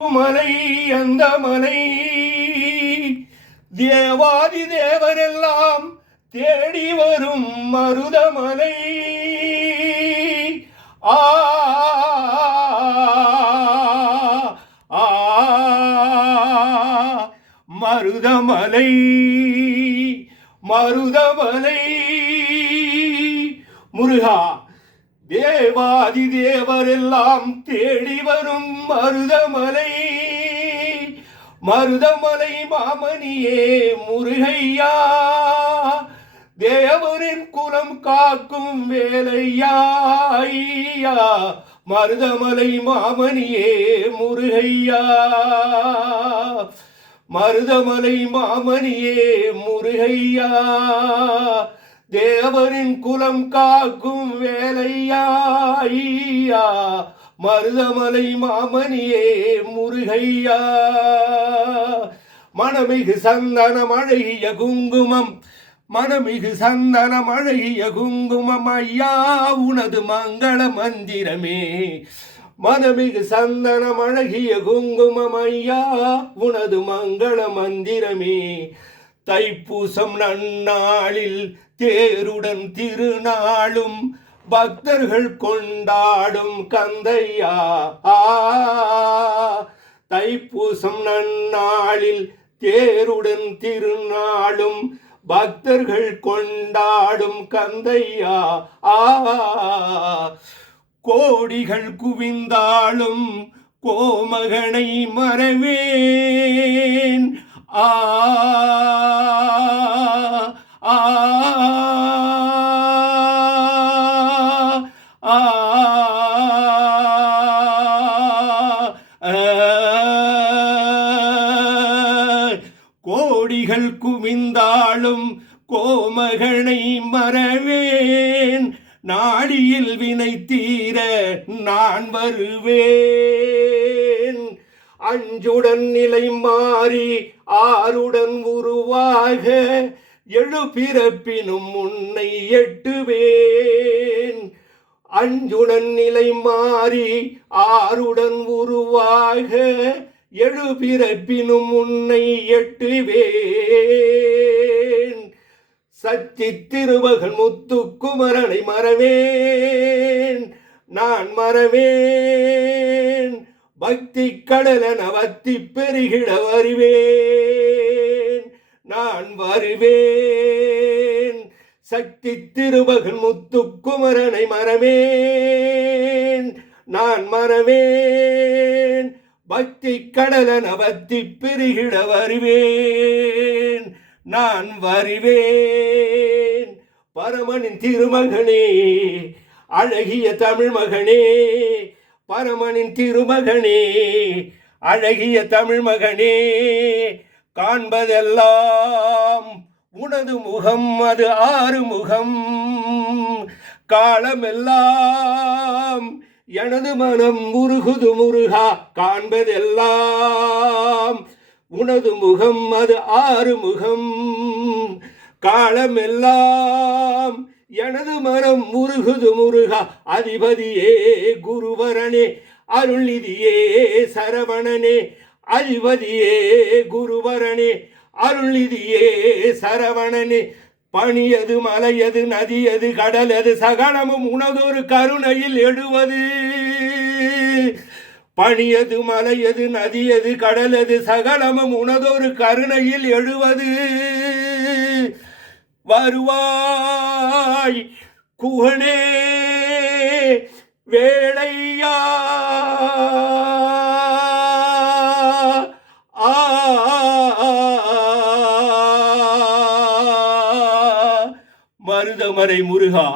மலை அந்த மலை. தேவாதி தேவரெல்லாம் தேடி வரும் மருதமலை. ஆ மருதமலை மருதமலை. முருகா தேவாதி தேவரெல்லாம் தேடி வரும் மருதமலை. மருதமலை மாமணியே முருகையா தேவரின் குலம் காக்கும் வேலையா மருதமலை மாமணியே முருகையா மருதமலை மாமணியே முருகையா. தேவரின் குலம் காக்கும் வேலையா மருதமலை மாமணியே முருகையா? மனமிகு சந்தனம் அழகிய குங்குமம் மனமிகு சந்தனம் அழகிய குங்குமம் ஐயா உனது மங்கள மந்திரமே. மனமிகு சந்தனம் அழகிய குங்குமம் ஐயா உனது மங்கள மந்திரமே. தைப்பூசம் நன்னாளில் தேருடன் திருநாளும் பக்தர்கள் கொண்டாடும் கந்தையா. தைப்பூசம் நன்னாளில் தேருடன் திருநாளும் பக்தர்கள் கொண்டாடும் கந்தையா. ஆ கோடிகள் குவிந்தாலும் கோமகனை மறவேன். ஆ ஆ கோடிகள் குவிந்தாலும் கோமகனை மறவேன் நாடியில் வினை தீர நான் வருவேன் அஞ்சுடன் நிலை மாறி ஆறுடன் உருவாக எழு பிறப்பினும் உன்னை எட்டுவேன். அஞ்சுடன் நிலை மாறி ஆருடன் உருவாக எழு பிறப்பினும் உன்னை எட்டுவேன். சத்தி திருமகன் முத்துக்குமரனை மறவேன். நான் மறவேன். பக்தி கடலன் அவத்தி பெருகிட வருவேன். நான் வருவேன். சக்தி திருமகன் முத்துக்குமரனை மரவேன் நான் மரவேன் பக்தி கடலன் அவத்தி பெருகிட வருவேன். நான் வருவேன். பரமனின் திருமகனே அழகிய தமிழ் மகனே பரமனின் திருமகனே அழகிய தமிழ் மகனே காண்பதெல்லாம் உனது முகம் அது ஆறு முகம். காலமெல்லாம் எனது மனம் முருகுது முருகா காண்பதெல்லாம் உனது முகம் அது ஆறு முகம். காலமெல்லாம் எனது மனம் முருகுது முருகா அதிபதியே குருவரனே அருள்நிதியே சரவணனே அதிபதியே குருவரனே அருள்நிதியே சரவணனே. பணியது மலையது நதியது கடலது சகலமும் உனதொரு கருணையில் எழுவது பணியது மலையது நதியது கடலது சகலமும் உனதொரு கருணையில் எழுவது வருவாய் குகனே வேளையா ஆ மருதமறை முருகா